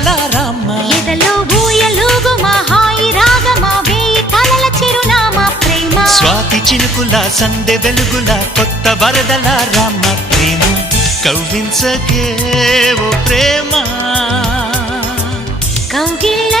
వరదల రామ ఎదలో ఊయలుగు మా హాయి రాగమా వేయి కలల చిరునామా ప్రేమ స్వాతి చినుకుల సందె వెలుగుల కొత్త వరదల రామ ప్రేమ కవ్వించకే ఓ ప్రేమ కౌగిళ్ళ